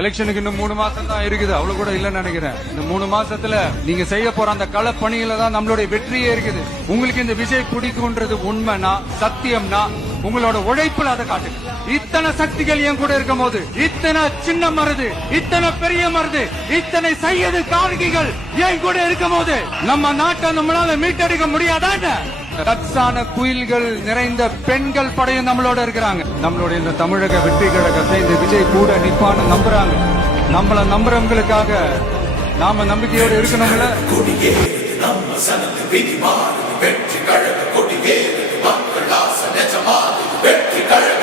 எலெக்ஷனுக்கு இன்னும் 3 மாசம் தான் இருக்குது, அவ்வளவு கூட இல்லன்னு நினைக்கிறேன். இந்த 3 மாசத்துல நீங்க செய்ய போற அந்த கள பணியில தான் நம்மளுடைய வெற்றியே இருக்குது. உங்களுக்கு இந்த விஜய் பிடிக்கும்ன்றது உண்மைனா, சத்தியம்னா உங்களோட உழைப்புல அதை காட்டுங்க. இத்தனை சக்திகள் என் கூட இருக்கும் போது, இத்தனை சின்ன மருது, இத்தனை பெரிய மருது, இத்தனை செய்யது கார்கிகள் என் கூட இருக்கும் போது நம்ம நாட்டை நம்மளால மீட்டெடுக்க முடியாதான்னு ரத்சான குயில்கள் நிறைந்த பெண்கள் படையும் நம்மளோட இருக்கிறாங்க. நம்மளுடைய இந்த தமிழக வெற்றி கழகத்தை இந்த விஜய் கூட நிப்பான்னு நம்புறாங்க. நம்மள நம்புறவங்களுக்காக நாம நம்பிக்கையோடு இருக்கணும்ல. வெற்றி கழக கொடியே மக்கள் ஆசை நிஜமா வெற்றி கழக